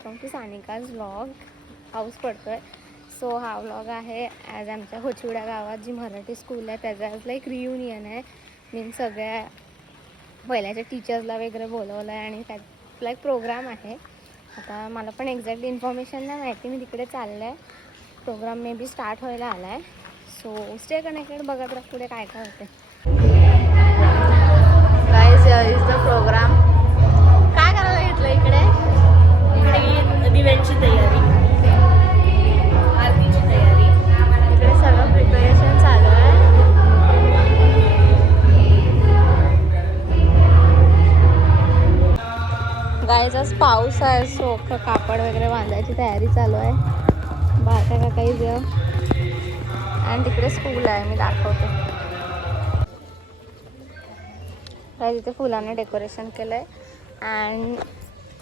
Welcome to सानिकाज vlog. पाऊस पडतोय so हा व्लॉग आहे ॲज आमच्या होचिवडा गावात जी मराठी स्कूल आहे त्याचा आज लाईक रियुनियन आहे. मीन सगळ्या पहिल्याच्या टीचर्सला वगैरे बोलवलं आहे आणि त्यात लाईक प्रोग्राम आहे. आता मला पण एक्झॅक्टली इन्फॉर्मेशन नाही माहिती, मी तिकडे चाललं आहे. प्रोग्राम मे बी स्टार्ट व्हायला आला आहे. सो स्टे कनेक्टेड, बघत राहा पुढे काय काय होते. Guys is the programme. काय करायला घेतलं इकडे? दिव्यांची तयारी, आरतीची तयारी, इकडे सगळं प्रिपरेशन चालू आहे. गाईज आज पाऊस आहे सो कापड वगैरे बांधायची तयारी चालू आहे. बाहेर का काही जेव आणि तिकडे स्कूल आहे, मी दाखवते. काय तिथे फुलाने डेकोरेशन केलं आहे अँड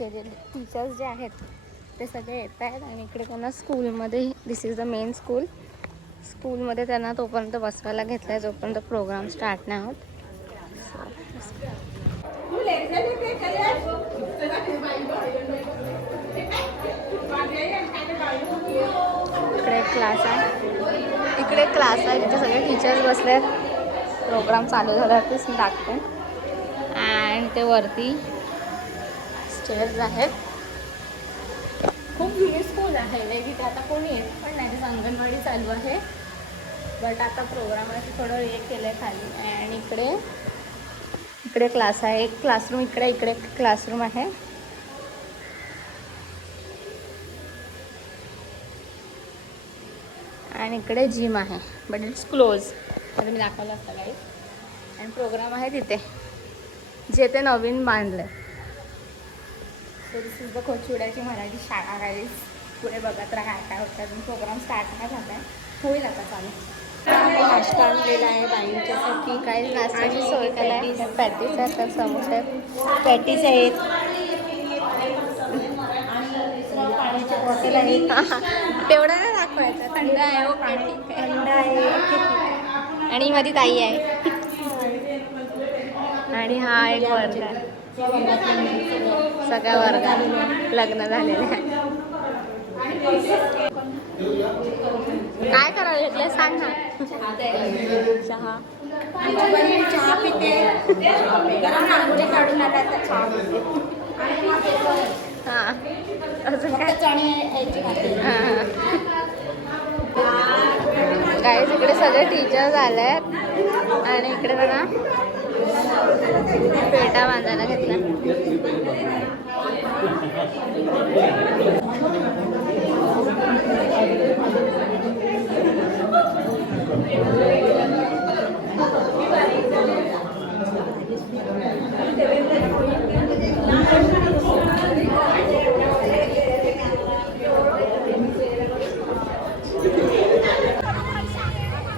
ते जे टीचर्स जे आहेत ते सगळे येत आहेत आणि इकडे त्यांना स्कूलमध्ये, दिस इज द मेन स्कूल, स्कूलमध्ये त्यांना तोपर्यंत बसवायला घेतलं आहे जोपर्यंत प्रोग्राम स्टार्ट नाही होत. इकडे क्लास आहे, इकडे क्लास आहे जिथे सगळे टीचर्स बसले आहेत. प्रोग्राम चालू झाल्यावरतीच मी टाकते. अँड ते वरती स्टेअर्स आहेत. खूप जुनी स्कूल आहे, वेगळी ते आता कोणी येत पण नाही, त्याचं अंगणवाडी चालू आहे. बट आता प्रोग्रामाचं थोडं हे केलं आहे खाली. आणि इकडे क्लास आहे, एक क्लासरूम इकडे क्लासरूम आहे. आणि इकडे जिम आहे बट इट्स क्लोज, आता मी दाखवलं असतं काही. आणि प्रोग्राम आहे तिथे जे ते नवीन बांधलं. सो दिस इज द होचिवड्याची मराठी शाळा. गाईज पुढे बघत राहा काय काय होतं. अजून प्रोग्राम स्टार्ट नाही झाला आहे, होईल आता चालू. नाश्ता आणलेला आहे बाईंच्यासाठी, काही नाश्त्याची सोय केली आहे. पॅटीस आहेत, तर समोसे आहेत, पॅटीस आहेत, पाण्याची बॉटल आहे. तेवढं नाही दाखवायचं, थंड आहे हो पाणी, थंड आहे. आणि मध्ये ताई आहे आणि हा एक वर्ग आहे. सगळ्या वर्गात लग्न झालेले आहे. काय करायला घेतलं सांग ना. चहा चहा पिते, गरम रांगोळी काढून आला तर चहा पिते. हां अजून काय? हां काय इकडे सगळे टीचर्स आले आहेत आणि इकडे बघा पेटा बांधायला घेतला.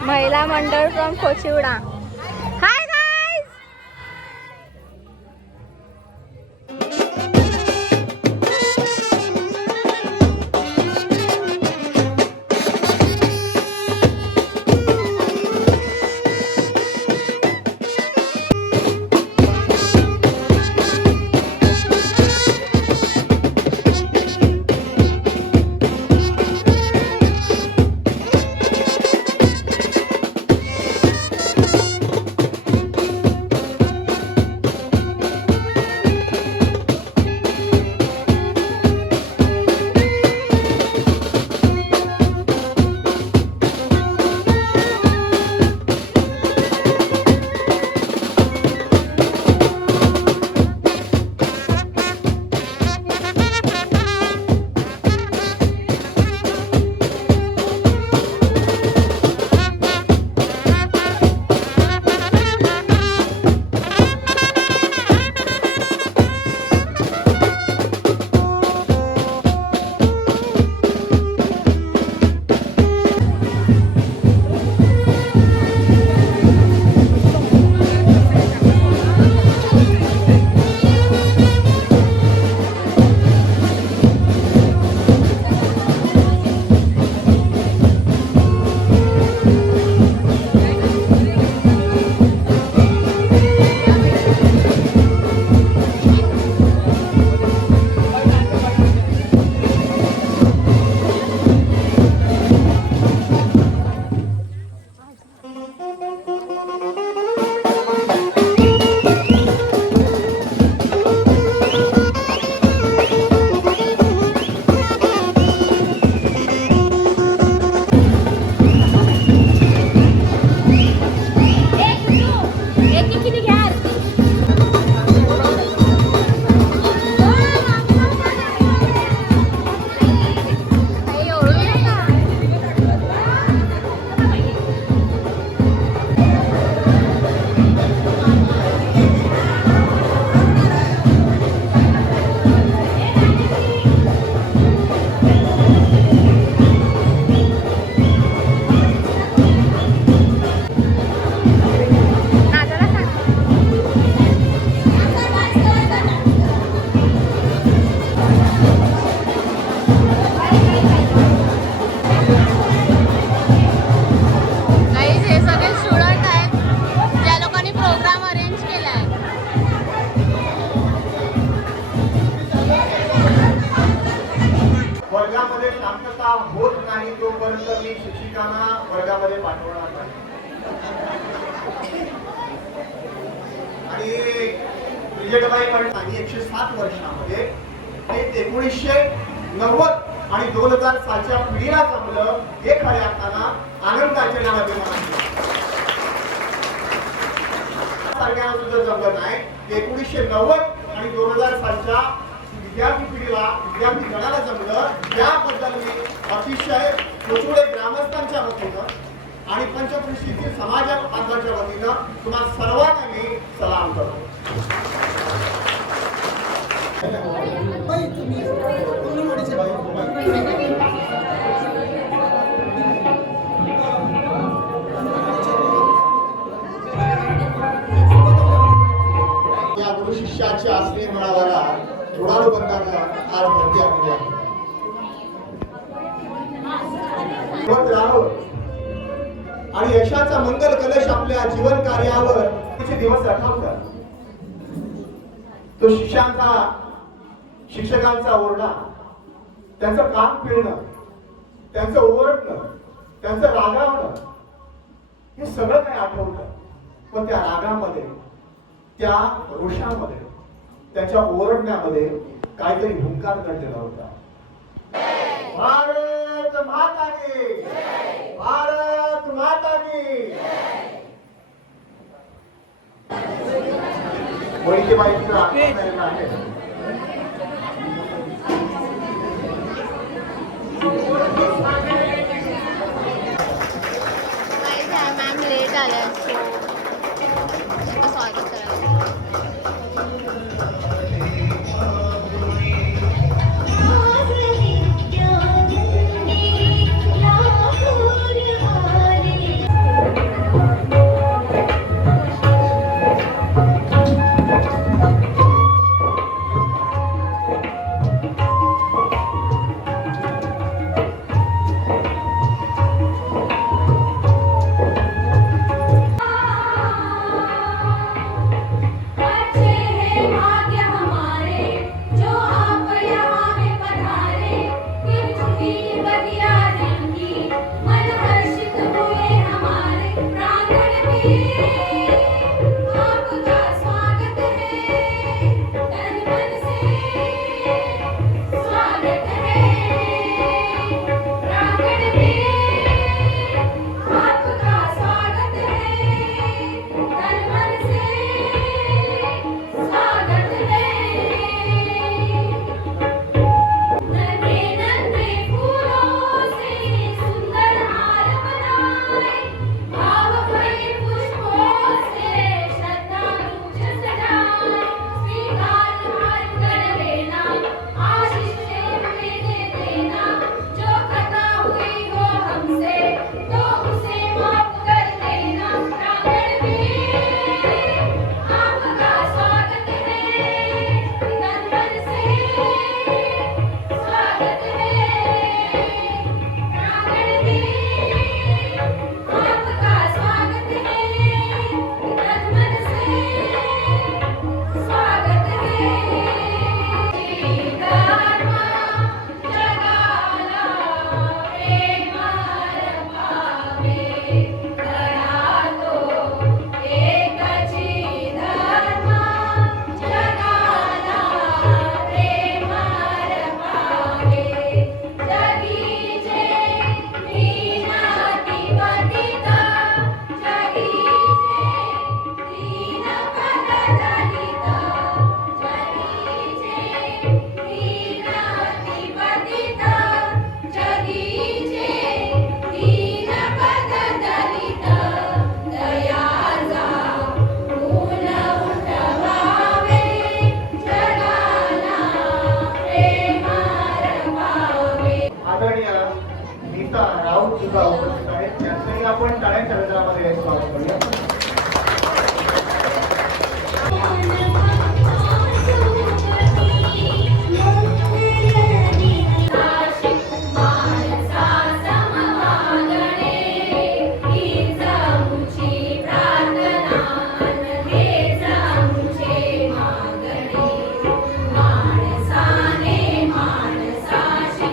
महिला मंडळ फ्रॉम होचिवडा. Hi guys. वर्गामध्ये शांतता होत नाही तोपर्यंत मी शिक्षिकांना वर्गामध्ये पाठवणार नाही. आणि विजयबाई पाटील 107 वर्षामध्ये ते 1990 आणि 2000 सालच्या पिढीला जमलं हे खऱ्या अर्थानं आनंदाचे नाव अभिमान सारख्याला सुद्धा जमलं नाही. 1990 आणि 2000 सालच्या विद्यार्थी पिढीला विद्यार्थी गणाला जमलं. त्याबद्दल मी अतिशय कोचुळे ग्रामस्थांच्या वतीनं आणि पंचकृषीतील समाज बांधवांच्या वतीनं तुम्हाला सर्वांना मी सलाम करतो. या गुरु शिष्याच्या असणे म्हणावाला ऋणानुबंधानं आज भरती आपली आहे. आणि यशाचा मंगल कलश आपल्या जीवन कार्यावर दिवस आठवतात. तो शिक्षकांचा ओरडा, त्यांचं काम फिरणं, त्यांचं ओरडणं, त्यांचं रागावणं हे सगळं काही आठवतं. पण त्या रागामध्ये, त्या रोषामध्ये, त्याच्या ओरडण्यामध्ये काहीतरी हुंकार घडलेला होता. भारत माता की, भारत माता की. मोहिते बाईंचं आत्महत्या आहे. मॅम लेट आल्या स्वागत करायला. आपण टाळ्यांच्या गजरामध्ये स्वागत करूया. माणसाने माणसाशी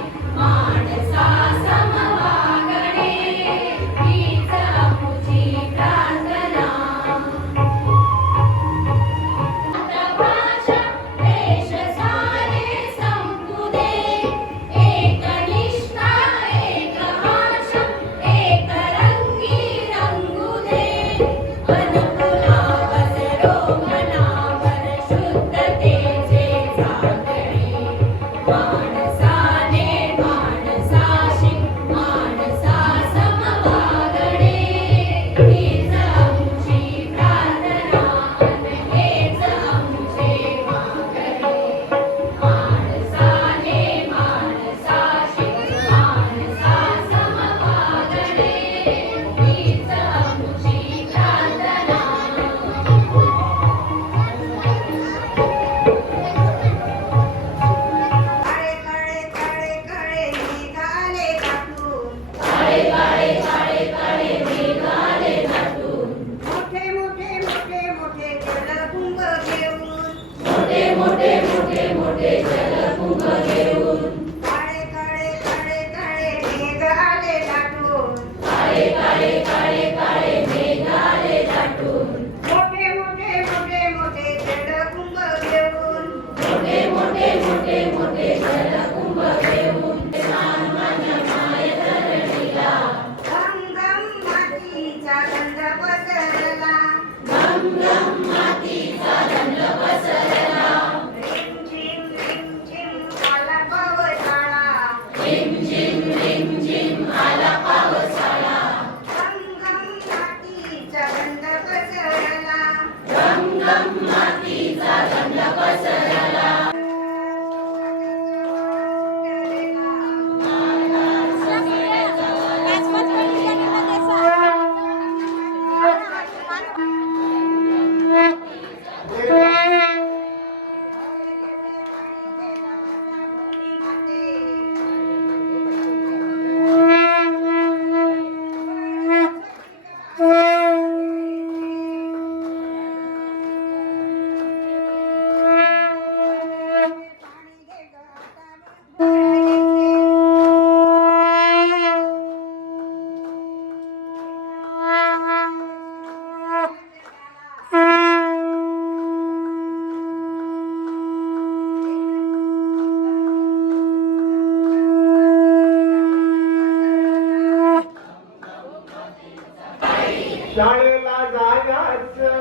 शाळेला जायचं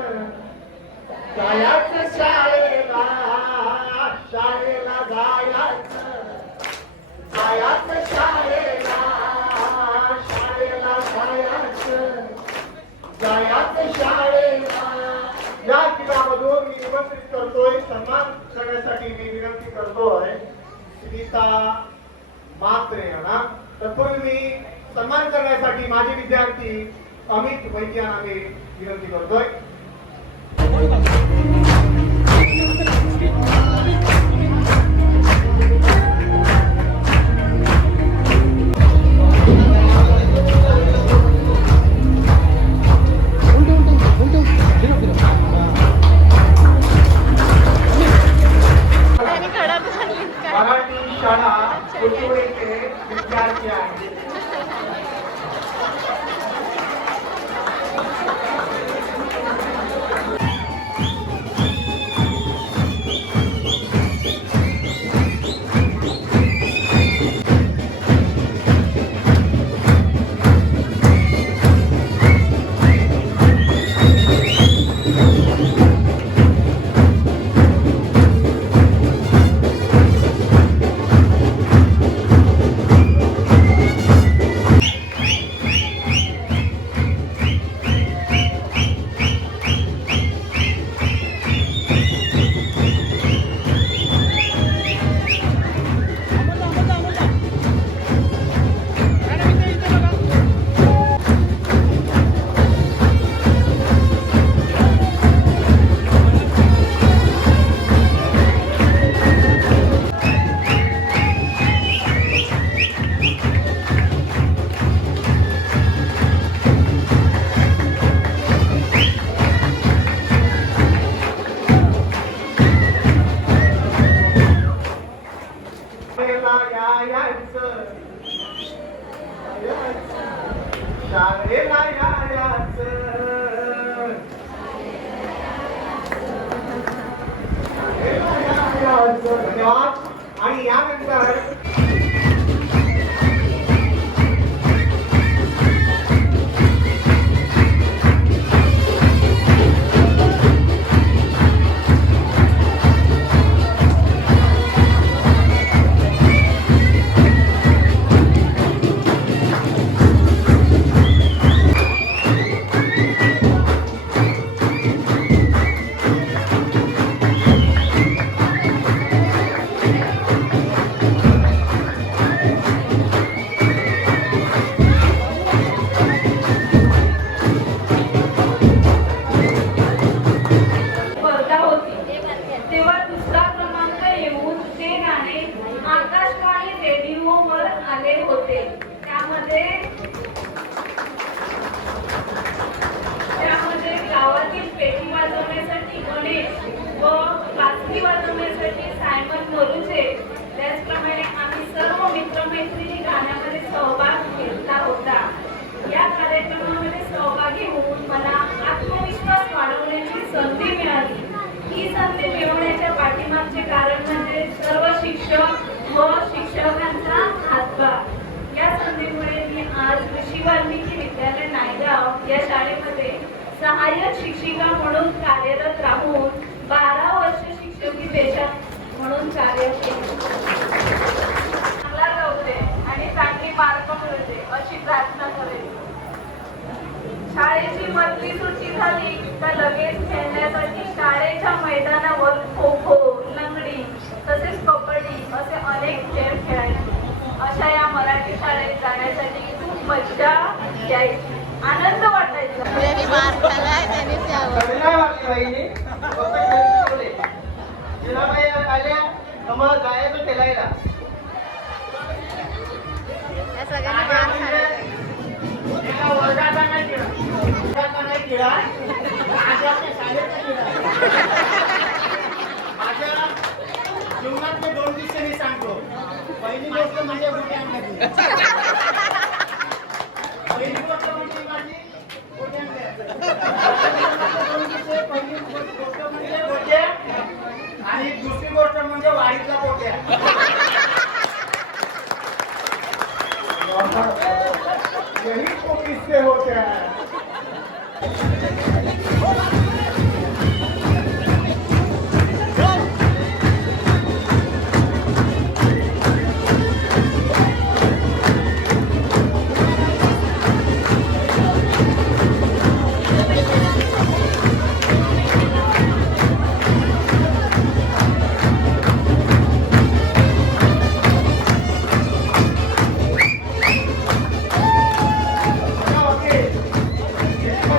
शाळेला जायचं शाळेला जायचं शाळेला. या गीतामधून मी निमंत्रित करतोय, सन्मान करण्यासाठी मी विनंती करतोय स्मिता मात्रे यांना. तत्पूर्वी मी सन्मान करण्यासाठी माझे विद्यार्थी अमित वैद्य यांना मी विनंती करतोय. त्यांनी खडक घातली काय? मराठी शाळा कोथरूडचे विद्यार्थी आहेत. शाळेला यायचं. धन्यवाद. आणि यानंतर स्पर्धा होती तेव्हा दुसरा क्रमांक येऊन ते गाणे आकाशवाणी रेडिओवर आले होते. त्यामध्ये गावातील पेटी वाजवण्यासाठी गणेश व बासरी वाजवण्यासाठी सायमन मरुचे, त्याचप्रमाणे आम्ही सर्व मित्रमैत्रिणी गाण्यामध्ये सहभाग घेतला होता. या कार्यक्रमामध्ये सहभागी होऊन मला आत्मविश्वास वाढवण्याची संधी मिळाली. ही संधी मिळवण्याच्या पाठीमागचे कारण म्हणजे सर्व शिक्षक व शिक्षकांचा हातभार. या संधीमुळे मी आज ऋषी वाल्मिकी विद्यालय नायगाव या शाळेमध्ये सहाय्यक शिक्षिका म्हणून कार्यरत राहून 12 वर्ष शिक्षकी पेशात म्हणून कार्य केले. चांगला जाऊदे आणि चांगली मार्क मिळते अशी प्रार्थना करेन. शाळेची मधली सुट्टी झाली तर लगेच खेळण्यासाठी शाळेच्या मैदानावर खो खो, लंगडी तसेच कबड्डी असे अनेक खेळ खेळायचे. अशा या मराठी शाळेत जाण्यासाठी खूप मज्जा यायची, आनंद वाटायचा. ज्यांनी मार खाल्लाय त्यांनीच यावं. या सगळ्यांनी मार खाल्लाय. माझ्या जीवनातले 2 दिवस मी सांगतो. पहिली गोष्ट म्हणजे गोट्यांमध्ये. पहिली गोष्ट म्हणजे माझी गोट्यांमध्ये. पहिली गोष्ट म्हणजे गोट्या आणि दुसरी गोष्ट म्हणजे वाडीतला गोट्या. यही तो किस्से होते हैं. इकडे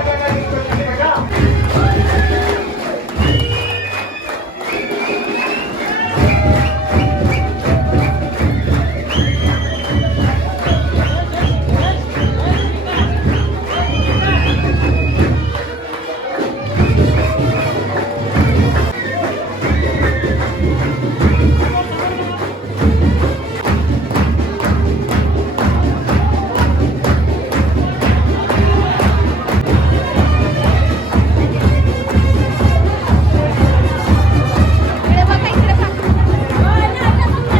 बघा, इकडे बघा. इकडे बघ, इकडे बघ. इकडे बघा.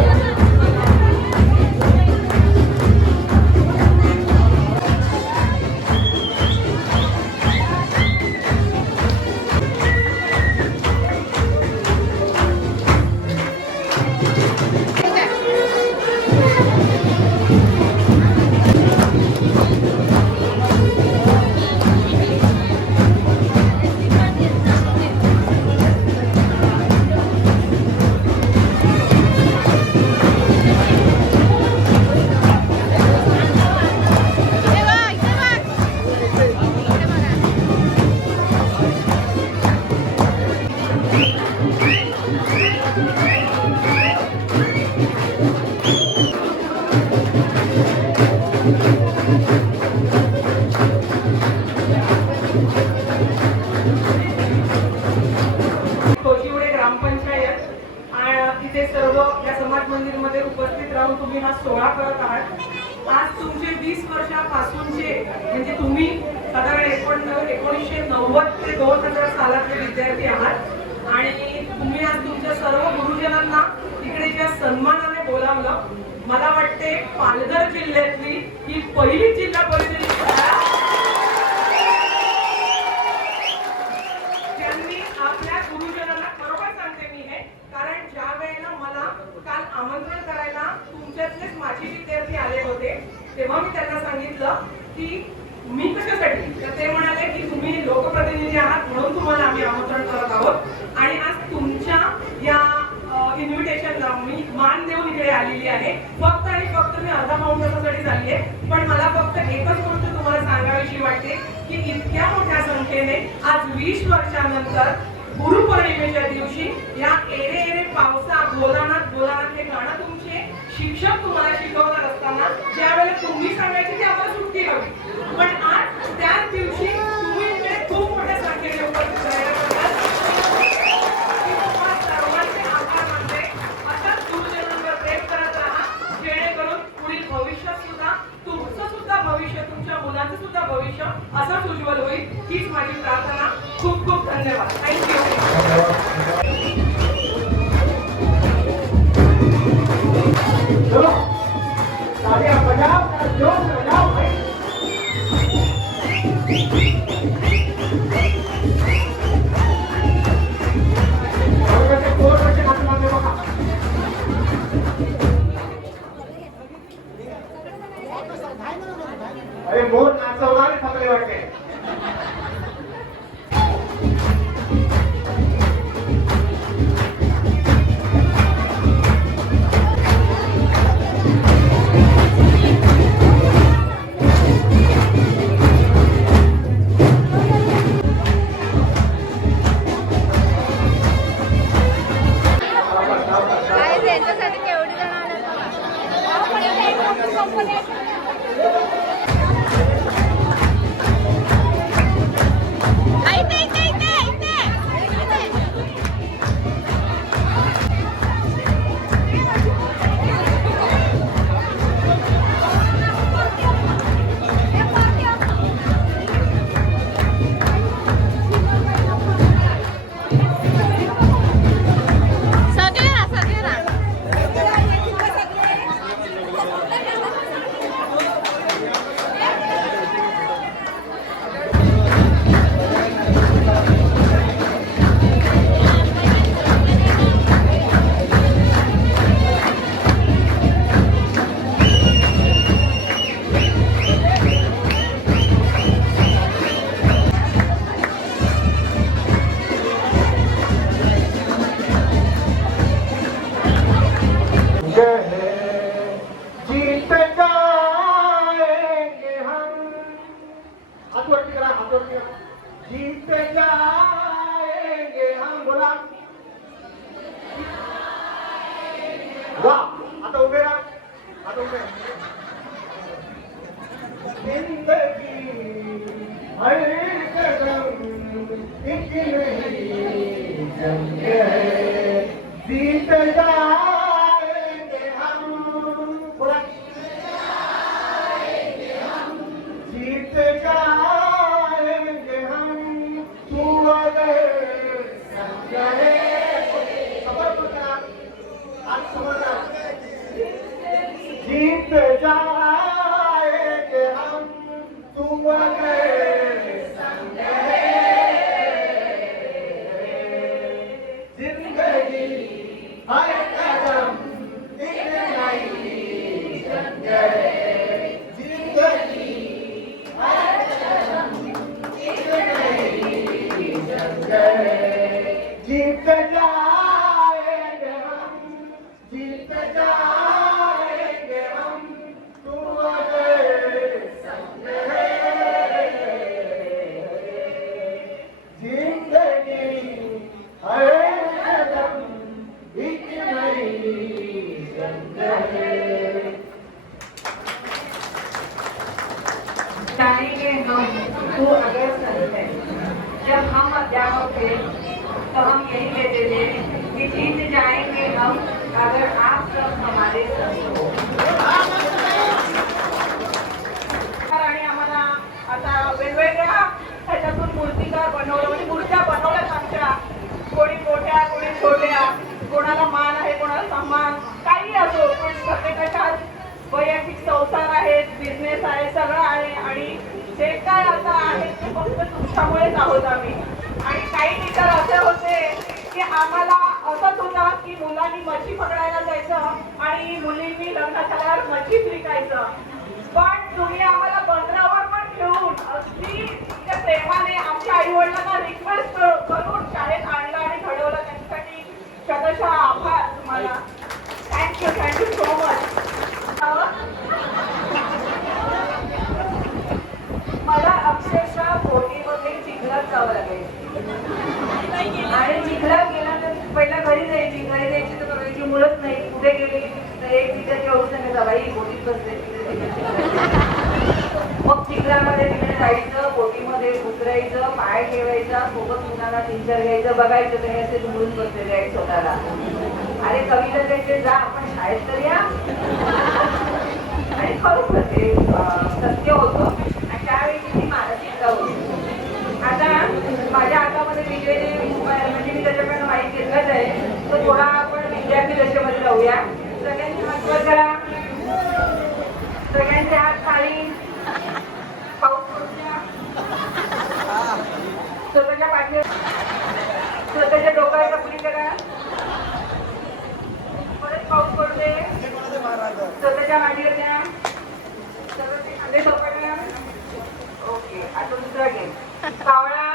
कोचिवडे ग्रामपंचायत आणि तिथे सर्व या समाज मंदिरमध्ये उपस्थित राहून तुम्ही हा सोहळा करत आहात. आज तुमचे 20 वर्षापासूनचे म्हणजे तुम्ही साधारण 1990 ते 2000 सालातले विद्यार्थी आहात आणि तुम्ही आज तुमच्या सर्व गुरुजनांना इकडे ज्या सन्मानाने बोलावलं. मला वाटते पालघर जिल्ह्यातली ही पहिली जिल्हा परिषदेची शाळा त्यांनी आपल्या गुरुजनांना खरोखर सांगते मी हे, कारण ज्या वेळेला मला काल आमंत्रण करायला तुमच्यातलेच माझे विद्यार्थी आले होते तेव्हा मी त्यांना सांगितलं की मी कशासाठी, तर ते म्हणाले की तुम्ही लोकप्रतिनिधी आहात म्हणून तुम्हाला आम्ही आमंत्रण करत आहोत आणि आज तुमच्या या इन्व्हिटेशनला मी मान देऊन इकडे आलेली आहे. फक्त आणि फक्त मी अर्धा पाऊण तासासाठी झाली आहे, पण मला फक्त एकच गोष्ट तुम्हाला सांगावीशी वाटते की इतक्या मोठ्या संख्येने आज 20 वर्षानंतर गुरुपौर्णिमेच्या दिवशी या एरे एरे पावसात बोलानात बोलानात हे गाणं तुमचे शिक्षक तुम्हाला शिकवत असताना ज्यावेळेला तुम्ही सांगायचे की आम्हाला सुट्टी हवी, पण आज त्याच दिवशी तुम्ही इकडे खूप मोठ्या संख्येने उपस्थित राहिल्याबद्दल मी तुम्हा सर्वांचे आभार मानते. अशाच गुरुजनांवर प्रेम करत राहा जेणेकरून पुढील भविष्यात सुद्धा तुमचं सुद्धा भविष्य, तुमच्या मुलांचं सुद्धा भविष्य असंच उज्ज्वल होईल हीच माझी प्रार्थना. खूप खूप धन्यवाद. थँक्यू. चलो तालियां बजाओ, जोर से बजाओ भाई. वर्गाचे कोण हात मारले बघा. अरे मोर नाचवणारे थकले वाटते. काय त्यांच्यासाठी केवढी जण आले सगळे जिंदगी हर कदम एक नई जंग है, जीत जाएंगे हम, जीत जाएंगे हम, तू अगर संग है, आज समझना, जीत जाएंगे हम, तू अगर संग है, जिंदगी हर कदम एक नई जंग है, जिंदगी हर कदम एक नई जंग है, जीत जाएंगे हम, जीत जाएंगे हम, तू अगर संग है, जिंदगी हर कदम एक नई जंग है। जाएंगे हम तो अगर संग है। जब हम अध्यापक थे तो हम यही कहते थे कि जीत जाएंगे हम अगर आप सब हमारे संग हो। आणि आम्हाला आता वेगवेगळ्या ह्याच्यातून मूर्तिकार बनवलं, म्हणजे मूर्त्या बनवल्यात आमच्या, कोणी मोठ्या कोणी छोट्या, कोणाला मान आहे कोणाला सन्मान, काही असो, पण प्रत्येकाच्या वैयक्तिक संसार आहेत, बिझनेस आहे, सगळं आहे आणि जे काय आता आहे ते फक्त तुमच्यामुळेच आहोत आम्ही. आणि काही टीचर असे होते की आम्हाला असंच होतं की मुलांनी मच्छी पकडायला जायचं आणि मुलींनी लग्न झाल्यावर मच्छीच विकायचं, पण तुम्ही आम्हाला बंदरावर पण ठेवून अगदी त्या प्रेमाने आमच्या आई वडिलांना रिक्वेस्ट करून शाळेत आणलं आणि घडवलं, त्यांच्यासाठी शतशः आभार तुम्हाला. Thank you so much. मला अक्षरशः बोटीमध्ये चिखलात जावं लागेल आणि चिखलात गेल्यानंतर पहिला घरी जायची तर बघायची मुलंच नाही, पुढे गेली तर एक तिथे घेऊन सांगायचा बाई बोटीत बसले, मग चिखलामध्ये तिकडे जायचं, बोटीमध्ये उतरायचं, पाय ठेवायचा, सोबत मुलांना टीचर घ्यायचं, बघायचं ते असे दुमडून बसलेले आहेत स्वतःला. अरे कविता द्यायचे जा आपण शाळेत तर या. आणि खरोखर ते सत्य होतं आणि त्यावेळी ती मानसिकता होती. आता माझ्या हातामध्ये विजयने म्हणजे मी त्याच्याकडनं माहीत घेतलंच आहे, तर थोडा आपण विद्यार्थी दशेमध्ये जाऊया. सगळ्यांची हात करा, सगळ्यांचे हात खाली, पाऊस पडू द्या, स्वतःच्या पाठीवर स्वतःच्या डोक्यावर टपली करा, परत पाऊस पडते, स्वतःच्या मांडीवर द्या, स्वतःचे खांदे पकडा. ओके, आता दुसरा गेम कावळा.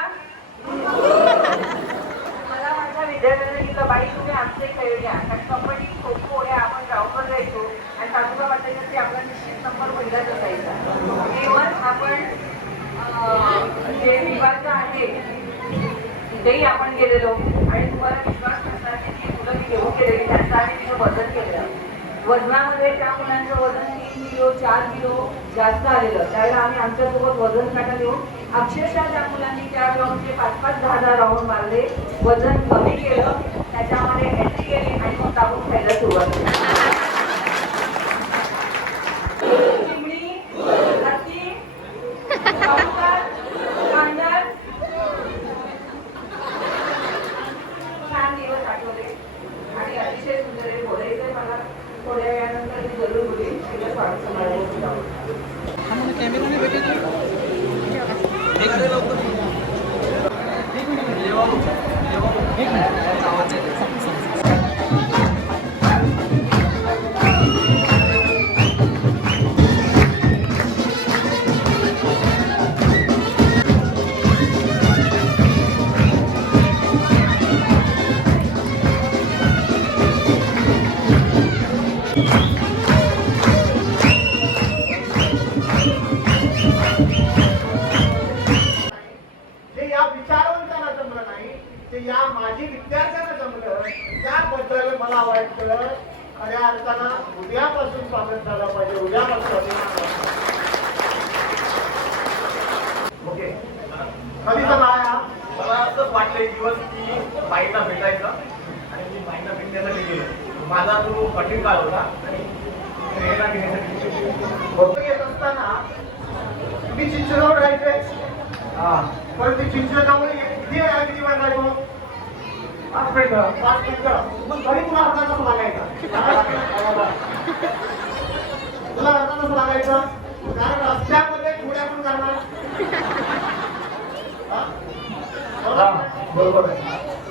मला माझ्या विद्यार्थ्यांना सांगितलं बाई तुम्ही आमचे खेळ घ्या, कारण कबड्डी खो खो हे आपण ग्राउंडवर जायचो आणि सासूला वाटायचं की आपला निश्चित नंबर पहिलाच असायचा. इव्हन आपण जे विभाग आहे तिथेही आपण गेलेलो आणि तुम्हाला विश्वास नसणार की ती मुलं मी घेऊन गेलेली, त्यांचं आम्ही तिथं वजन केलेलं. वजनामध्ये त्या मुलांचं वजन 3 किलो 4 किलो जास्त आलेलं. त्यावेळेला आम्ही आमच्यासोबत वजन काटा देऊन अक्षरशः त्या मुलांनी त्या ग्राउंडचे 5-5-10 राऊंड मारले, वजन कमी केलं, त्याच्यामध्ये एंट्री केली आणि मग दाबून खायला सुरुवात केली. चिमणी, हत्ती, कबूतर, मांजर, छान दिवस आठवले आणि अतिशय सुंदर आहे. बोलायचं मला थोड्या वेळानंतर मी जरूर बोलेन. तिला स्वागत समारंभ एक मिनिट पाहिजे उद्यापासून. ओके कधीचा काय हा? मला असंच वाटलं एक दिवस की बाईंना भेटायचं आणि मी बाईंना भेटण्यासाठी गेलो. माझा जो कठीण काळ होता आणि प्रेरणा घेण्यासाठी गेलो. होतं येत असताना तुम्ही चिंचगाव राहायचे. पण ते चिंचगाव किती वेळा किती वेळा राहिलो? 5 मिनिटं. 5 मिनिटं. मग घरी तुला अर्धा तास लागायचा. तुला अर्धा तास लागायचा कारण रस्त्यामध्ये थोड्या पण करणार. बरोबर आहे.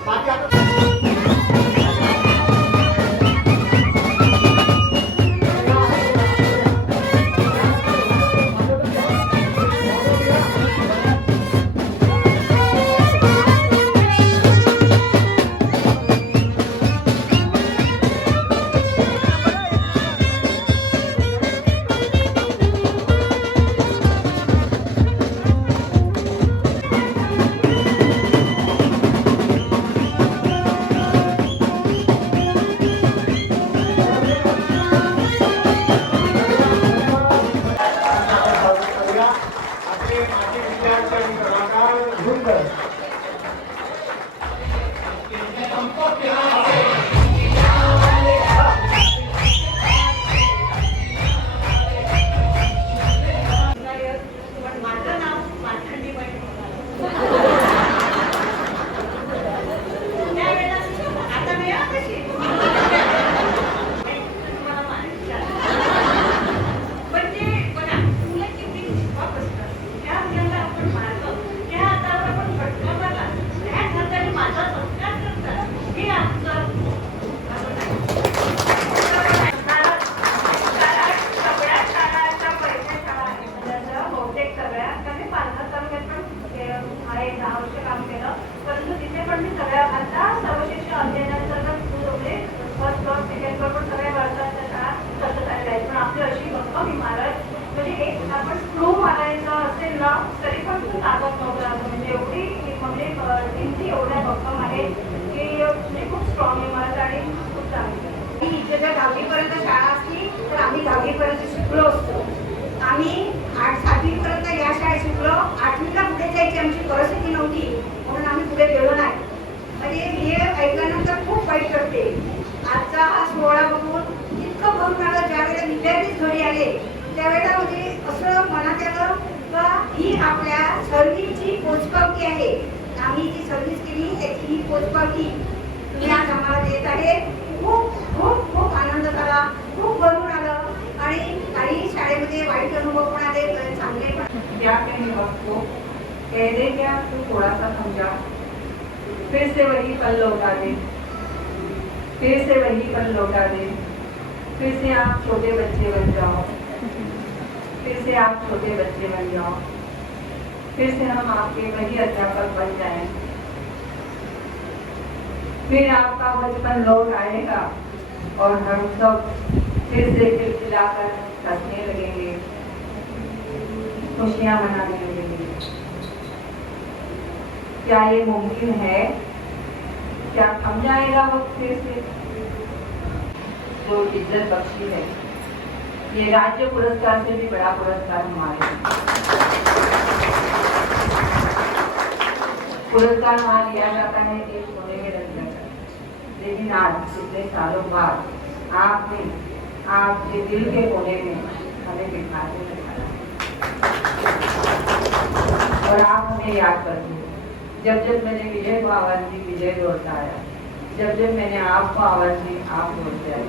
बाकी आता पण माझं नाव मार्कंडीबाई त्यावेळेला आता मी कशी मला मारायची. पण ते बघा मुलं किती शिकवत असतात. त्या मुलाला आपण मारलं त्या हातावर आपण फटका मारला त्या हाताने माझा संस्कार करतात हे आमचं बहुतेक सगळ्या कमी 5-10 तालुक्यात पण आहे 10 वर्ष काम केलं. परंतु तिथे पण मी सगळ्या आता सर्वशिक्षण अभियानांतर्गत होते. फर्स्ट फ्लोअर सेकंड फ्लोअर पण सगळ्या भारताच्या शाळा तसं झालेलं आहे. पण आपली अशी भक्कम इमारत म्हणजे एक आपण स्क्रू मारायचं असेल ना तरी पण खूप ताकद नव्हतं. म्हणजे एवढी म्हणजे भिंती एवढ्या भक्कम आहे की म्हणजे खूप स्ट्रॉंग इमारत आणि खूप चांगली. इथे जर 10वीपर्यंत शाळा असती तर आम्ही 10वीपर्यंत शिकलो असतो. आम्ही 7वीपर्यंत या शाळेत शिकलो. 8वीला पुढे जायची आमची परिस्थिती नव्हती म्हणून आम्ही पुढे गेलो नाही. म्हणजे हे ऐकल्यानंतर खूप वाईट वाटते. आजचा हा सोहळा बघून इतकं भरून आलं. ज्यावेळेला विद्यार्थीच घरी आले त्यावेळेला म्हणजे असं मनात आलं का ही आपल्या सर्व्हिसची पोचपावती आहे. आम्ही जी सर्व्हिस केली त्याची ही पोचपावती तुम्ही आज आम्हाला देत आहे. खूप खूप खूप आनंद झाला. खूप भरून आलं. आणि काही शाळेमध्ये वाईट अनुभव पण आले चांगले पण. क्या कहने वक्त को कह दे क्या तू थोड़ा सा समझा फिर से वही पल लौटा दे फिर से वही पल लौटा दे फिर से आप छोटे बच्चे बन जाओ फिर से आप छोटे बच्चे बन जाओ फिर से हम आपके वही अध्यापक बन जाएं फिर आपका बचपन लौट आएगा और हम सब फिर से खिलखिलाकर हंसने लगेंगे खुशियां मनाने लगेंगे. क्या ये मुमकिन है? क्या थम जाएगा वक्त फिर से? जो इज्जत बख्शी है ये राज्य पुरस्कार से भी बड़ा पुरस्कार हमारे. पुरस्कार वहाँ दिया जाता है देश होने के अंदर. लेकिन आज इतने सालों बाद आपके दिल के कोने में हमें बिठाने लगा और आप हमें याद करते हो. जब जब मैंने विजय को आवाज दी विजय दौड़ता आया. जब जब मैंने आपको आवाज दी आप दौड़ते आए.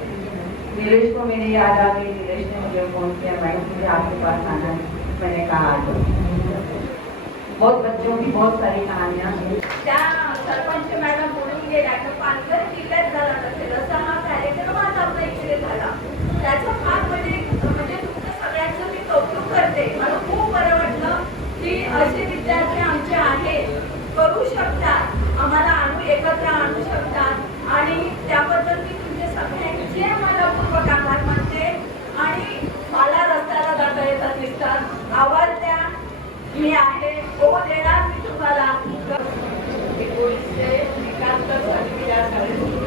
नीलेश को मेरी याद आ गई. नीलेश ने मुझे फोन किया भाई मुझे आपके पास आना है. मैंने कहा आ जाओ. बहुत बच्चों की बहुत सारी कहानियाँ हैं. त्या सरपंच मॅडम बोलून गेल्या की पालघर जिल्ह्यात झाला नसेल असा हा कार्यक्रम आज आपल्या इकडे झाला. त्याचं फार म्हणजे तुमचं सगळ्यांचं मी कौतुक करते. मला खूप बरं वाटलं की असे विद्यार्थी आमचे आहेत करू शकतात आम्हाला एकत्र आणू शकतात आणि त्याबद्दल मी तुमचे सगळ्यांचे मनपूर्वक आभार मानते. आणि मला रस्त्याला जाता येतात दिसतात आवाज द्या मी आहे हो देणार मी तुम्हाला. 1971 साली मी या शाळेत होते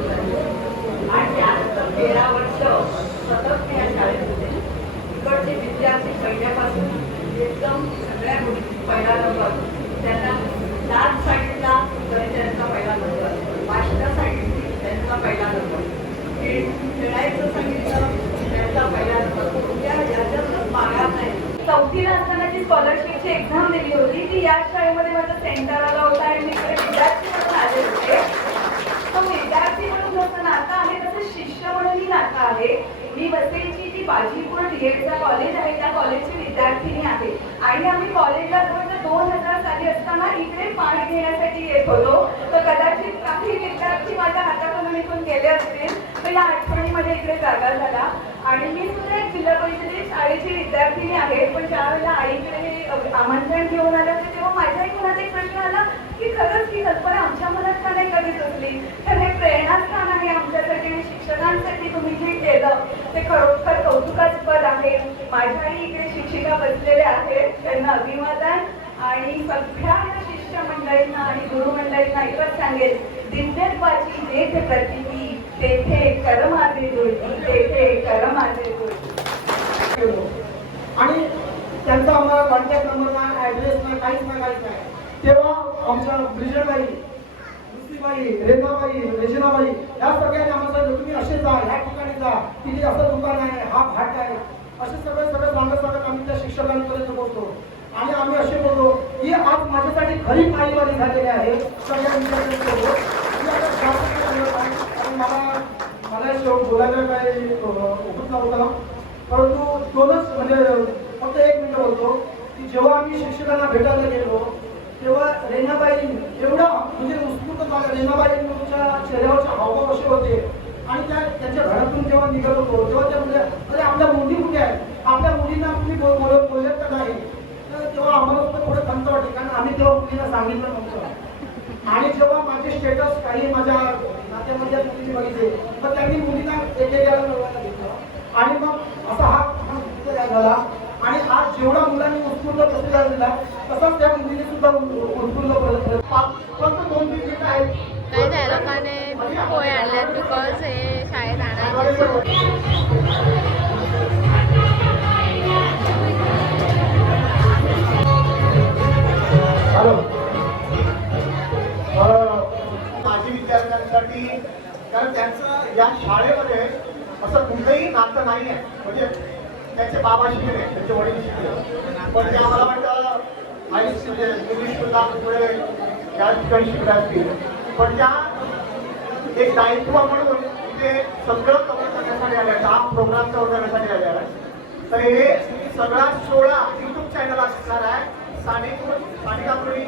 आणि त्यानंतर 13 वर्ष सतत मी या शाळेत होते. पहिल्यापासून एकदम सगळ्या गोष्टी पहिला नंबर, त्यांना डान्स साईडला तर त्यांचा पहिला नंबर, वाचता साईडची त्यांचा पहिला नंबर, खेळायचं सांगितलं त्यांचा पहिला नंबर, याच्यातच मागा नाही. चौथीला असताना जी स्कॉलरशिपची एक्झाम दिली होती ती याच शाळेमध्ये माझा सेंटर आला होता आणि मी इकडे विद्यार्थी म्हणून आले होते. तो विद्यार्थी म्हणून जसं नातं आहे तसं शिष्य म्हणूनही नातं आहे. मी वसईची जी बाजीपूर डीएडचा कॉलेज आहे त्या कॉलेजची विद्यार्थिनी आहे आणि आम्ही कॉलेजला जवळजवळ 2000 साली असताना इकडे पाणी घेण्यासाठी येत होतो. तर कदाचित काही विद्यार्थी माझ्या हाताखालून इथून गेले असतील तर या आठवणीमध्ये इकडे जागा झाला. आणि मी सुद्धा एक जिल्हा परिषदेची शाळेची विद्यार्थिनी आहे, पण ज्या वेळेला आईकडे हे आमंत्रण घेऊन आलं होते तेव्हा माझ्याही मनात एक प्रश्न आला की खरंच ही कल्पना आमच्या मनात का नाही कधी सुचली. तर हे प्रेरणास्थान आहे आमच्यासाठी आणि शिक्षकांसाठी तुम्ही जे केलं ते खरोखर कौतुकास्पद आहे. माझ्याही इकडे शिक्षिका बसलेल्या आहेत, त्यांना अभिवादन. आणि सगळ्या शिष्यमंडळींना आणि गुरुमंडळींना इतकंच सांगेल, दिव्यत्वाची जेथे प्रतीती तेथे कर माझे जुळती, तेथे कर माझे जुळती. आणि त्यांचा आम्हाला कॉन्टॅक्ट नंबर नाही, ॲड्रेस नाही, काहीच नाही. तेव्हा आमच्या ब्रिजनबाई, दुसरीबाई, रेखाबाई, रेजिनाबाई या सगळ्यांनी आम्हाला सांगितलं तुम्ही असे जा, ह्या ठिकाणी जा, तिथे असं दुकान आहे, हा घाट आहे, असे सगळं सांगत आम्ही त्या शिक्षकांपर्यंत पोहोचतो. आणि आम्ही असे बोलतो की आज माझ्यासाठी खरी पायवारी झालेली आहे सगळ्या विद्यार्थ्यांसोबत. मला बोलायला काही होत नव्हतं, परंतु दोनच म्हणजे फक्त एक मिनिट बोलतो की जेव्हा आम्ही शिक्षकांना भेटायला गेलो तेव्हा रेणाबाई एवढा म्हणजे उत्स्फूर्त झाला. रेणाबाईंच्या चेहऱ्यावरचे हावभाव असे होते आणि त्यांच्या घरातून जेव्हा निघत होतो तेव्हा त्या म्हणजे अरे आपल्या मुली कुठे आहेत, आपल्या मुलींना तुम्ही बोलत का नाही. तर तेव्हा आम्हाला थोडं खंत वाटते, कारण आम्ही तेव्हा मुलींना सांगितलं नव्हतं. आणि जेव्हा माझे स्टेटस काही माझ्या नात्यामध्ये मुलींनी बघितले तर त्यांनी मुलींना एकेकाला मिळवायला घेतलं आणि मग असा हा झाला. आणि आज जेवढा मुलांनी उत्स्फूर्त प्रतिसाद दिला तसाच त्या मुलीने सुद्धा उत्स्फूर्त फक्त 2-3 मिनिटं आहेत. काही त्या लोकांनी पोहे आणल्यात बिकॉज हे शाळेत आणायचे. माजी विद्यार्थ्यांसाठी, कारण त्यांचं या शाळेमध्ये असं कुठलंही नातं नाही आहे. म्हणजे त्यांचे बाबा शिकले, त्यांचे वडील शिकले, पण ते आम्हाला वाटतं आई म्हणजे इंग्लिश सुद्धा पुढे त्या ठिकाणी शिकले असतील, पण त्या एक दायित्व म्हणून ते सगळं कव्हर करण्यासाठी आले, हा प्रोग्राम कव्हर करण्यासाठी आले आहे. तर हे सगळा 16 यूट्यूब चॅनल असणार आहे. सानिकापूर्वी